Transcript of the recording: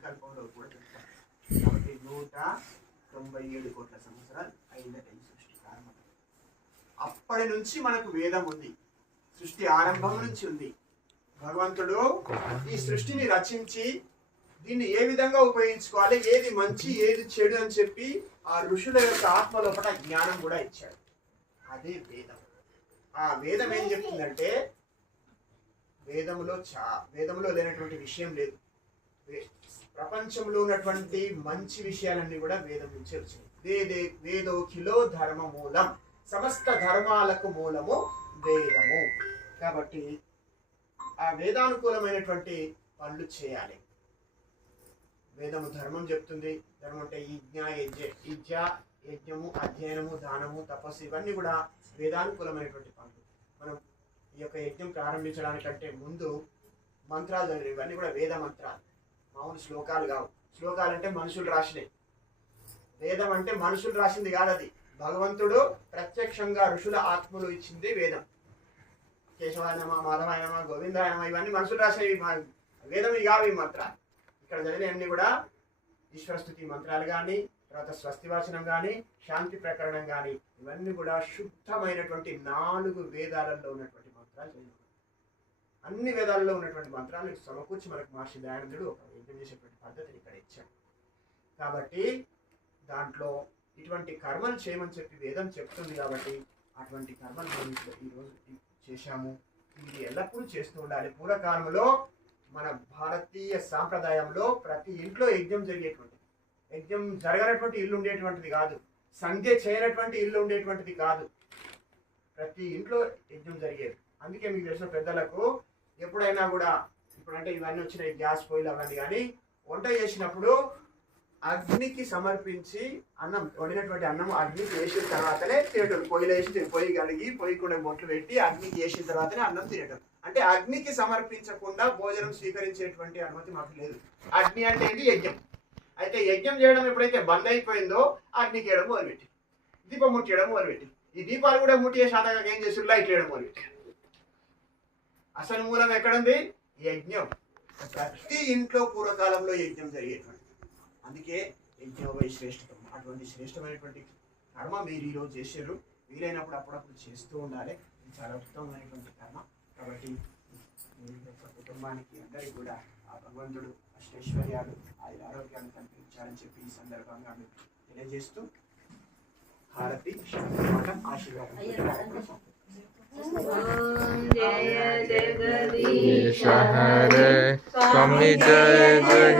సంకల్పంలో కూడా చెప్తాం కాబట్టి నూట తొంభై ఏడు కోట్ల సంవత్సరాలు అయిందట ఈ సృష్టి ప్రారంభం. అప్పటి నుంచి మనకు వేదం ఉంది. సృష్టి ఆరంభం నుంచి ఉంది. భగవంతుడు ఈ సృష్టిని రచించి దీన్ని ఏ విధంగా ఉపయోగించుకోవాలి ఏది మంచి ఏది చెడు అని చెప్పి ఆ ఋషుల యొక్క ఆత్మ లోపల జ్ఞానం కూడా ఇచ్చాడు. అదే వేదం. ఆ వేదం ఏం చెప్తుందంటే వేదములో చా వేదంలో లేనటువంటి విషయం లేదు. ప్రపంచంలో ఉన్నటువంటి మంచి విషయాలన్నీ కూడా వేదం నుంచి వచ్చింది వేదే వేదోఖిలో ధర్మ మూలం సమస్త ధర్మాలకు మూలము వేదము. కాబట్టి ఆ వేదానుకూలమైనటువంటి పనులు చేయాలి. వేదము ధర్మం చెప్తుంది. ధర్మం అంటే యజ్ఞ యజ్ఞ యజ్ఞ యజ్ఞము అధ్యయనము దానము తపస్సు ఇవన్నీ కూడా వేదానుకూలమైనటువంటి పనులు. మనం ఈ యొక్క యజ్ఞం ప్రారంభించడానికంటే ముందు మంత్రాలు చదివి ఇవన్నీ కూడా వేద మంత్రాలు. మామూలు శ్లోకాలు కావు. శ్లోకాలు అంటే మనుషులు రాసినాయి. వేదం అంటే మనుషులు రాసింది కాదు అది భగవంతుడు ప్రత్యక్షంగా ఋషుల ఆత్మలు ఇచ్చింది వేదం. కేశవాయనమా మాధవాయనమా గోవిందాయనమా ఇవన్నీ మనుషులు రాసేవి మా- వేదం ఇవి కావు ఈ మంత్రాలు. ఇక్కడ జరిగినవన్నీ కూడా ఈశ్వరస్థుతి మంత్రాలు కానీ తర్వాత స్వస్తివాచనం కానీ శాంతి ప్రకరణం కానీ ఇవన్నీ కూడా శుద్ధమైనటువంటి నాలుగు వేదాలలో ఉన్నటువంటి మంత్రాలు చదివాం అన్ని వేదాలలో ఉన్నటువంటి మంత్రాలు సమకూర్చి మనకు మహర్షి దయానందుడు ఒక యజ్ఞం చేసేటువంటి పద్ధతిని ఇక్కడ ఇచ్చాడు. కాబట్టి దాంట్లో ఇటువంటి కర్మలు చేయమని చెప్పి వేదం చెప్తుంది కాబట్టి అటువంటి కర్మలు మనం ఇప్పుడు ఈరోజు చేశాము. ఇది ఎల్లప్పుడూ చేస్తూ ఉండాలి. పూర్వకాలంలో మన భారతీయ సాంప్రదాయంలో ప్రతి ఇంట్లో యజ్ఞం జరిగేటువంటిది యజ్ఞం జరగనటువంటి ఇల్లు ఉండేటువంటిది కాదు. సంధ్య చేయనటువంటి ఇల్లు ఉండేటువంటిది కాదు. ప్రతి ఇంట్లో యజ్ఞం జరిగేది. అందుకే మీకు తెలిసిన పెద్దలకు ఎప్పుడైనా కూడా ఇప్పుడంటే ఇవన్నీ వచ్చినాయి గ్యాస్ పొయ్యిలు అవన్నీ కానీ వంట చేసినప్పుడు అగ్నికి సమర్పించి అన్నం వండినటువంటి అన్నం అగ్నికి వేసిన తర్వాతనే తినటం పొయ్యిలు వేసి పొయ్యి కడిగి పొయ్యి కూడా బొట్లు పెట్టి అగ్నికి వేసిన తర్వాతనే అన్నం తినటం అంటే అగ్నికి సమర్పించకుండా భోజనం స్వీకరించేటువంటి అనుమతి మాకు లేదు. అగ్ని అంటే ఏంటి? యజ్ఞం. అయితే యజ్ఞం చేయడం ఎప్పుడైతే బంద్ అయిపోయిందో అగ్నికి వేయడం మొదలుపెట్టి దీపం ముట్టేయడం మొదలుపెట్టి ఈ దీపాలు కూడా ముట్టే శాతంగా ఏం చేసి లైట్ వేయడం మొదలుపెట్టి అసలు మూలం ఎక్కడుంది? యజ్ఞం. ప్రతి ఇంట్లో పూర్వకాలంలో యజ్ఞం జరిగేటువంటి అందుకే యజ్ఞోపై శ్రేష్టం అటువంటి శ్రేష్టమైనటువంటి కర్మ మీరు ఈరోజు చేశారు. వీలైనప్పుడు అప్పుడప్పుడు చేస్తూ ఉండాలి. ఇది చాలా ఉత్తమమైనటువంటి కర్మ. కాబట్టి మీ యొక్క కుటుంబానికి అందరికీ కూడా ఆ భగవంతుడు అష్టైశ్వర్యాలు ఆయుర ఆరోగ్యాలు కల్పించాలని చెప్పి ఈ సందర్భంగా మీకు తెలియజేస్తూ హారతి ఆశీర్వాదం. ॐ जय जगदीश ईश हरे स्वामी जय जय